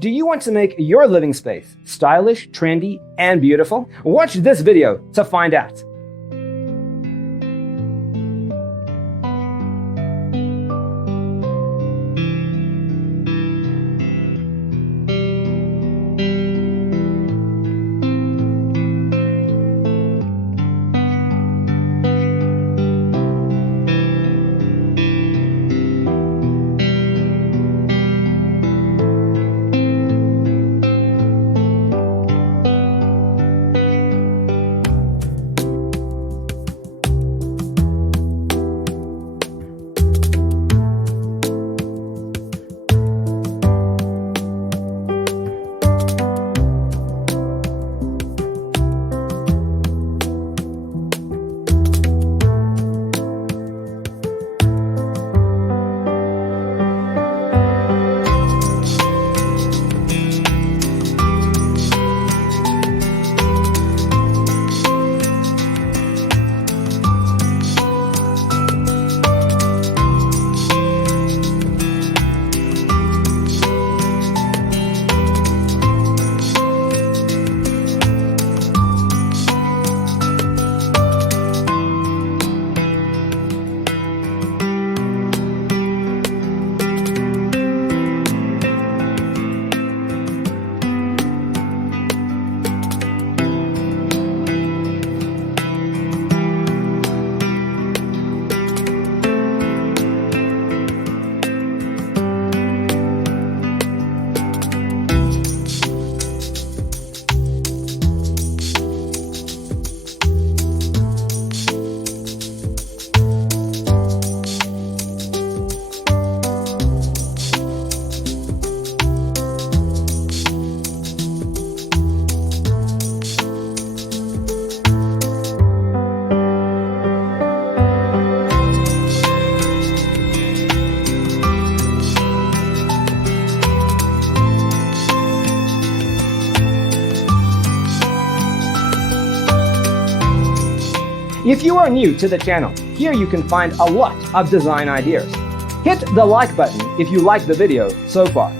Do you want to make your living space stylish, trendy, and beautiful? Watch this video to find out. If you are new to the channel, here you can find a lot of design ideas. Hit the like button if you like the video so far.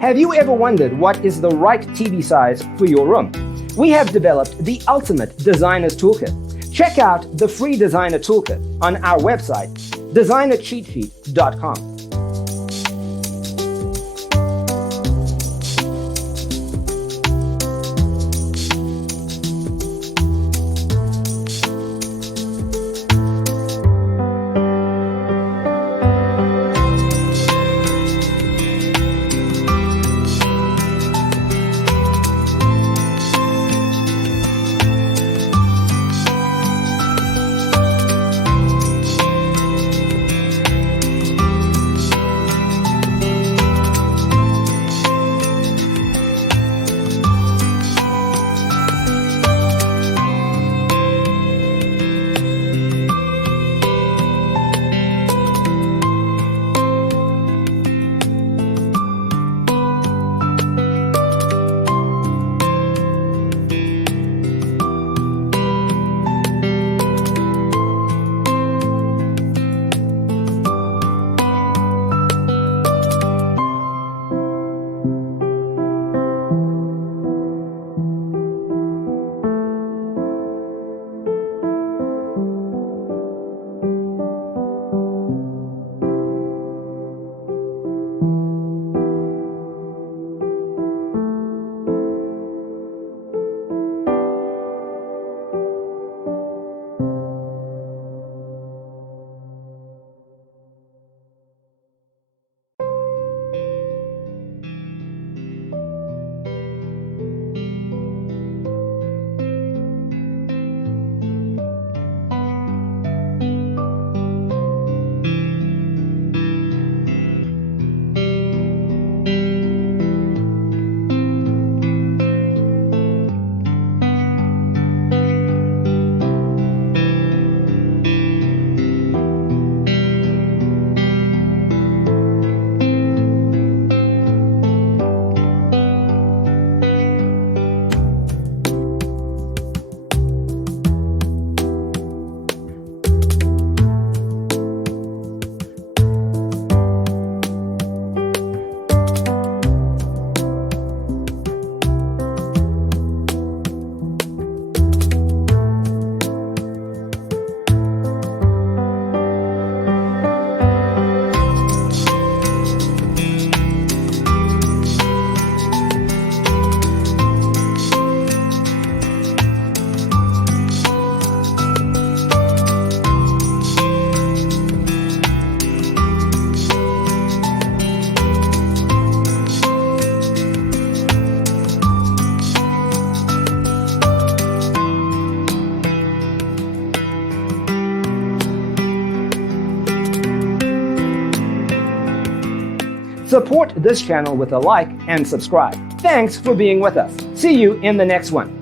Have you ever wondered what is the right TV size for your room? We have developed the ultimate designer's toolkit. Check out the free designer toolkit on our website, designercheatsheet.com. Support this channel with a like and subscribe. Thanks for being with us. See you in the next one.